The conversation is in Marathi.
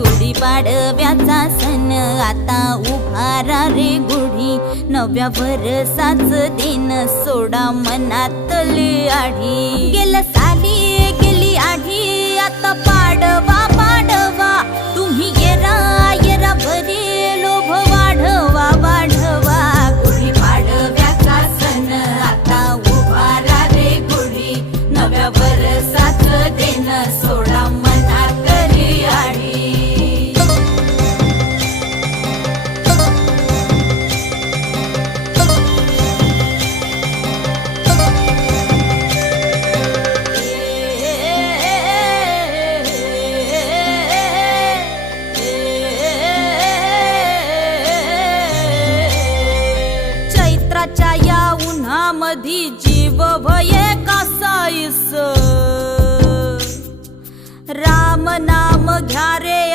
गुढी पाडव्याचा सण. आता उभारा रे गुढी. नव्या वर्षाच दिन. सोडा मनातली आढी. गेलं चैत्राच्या या उन्हामधी जीव भये कासाईस राम नाम घ्या रे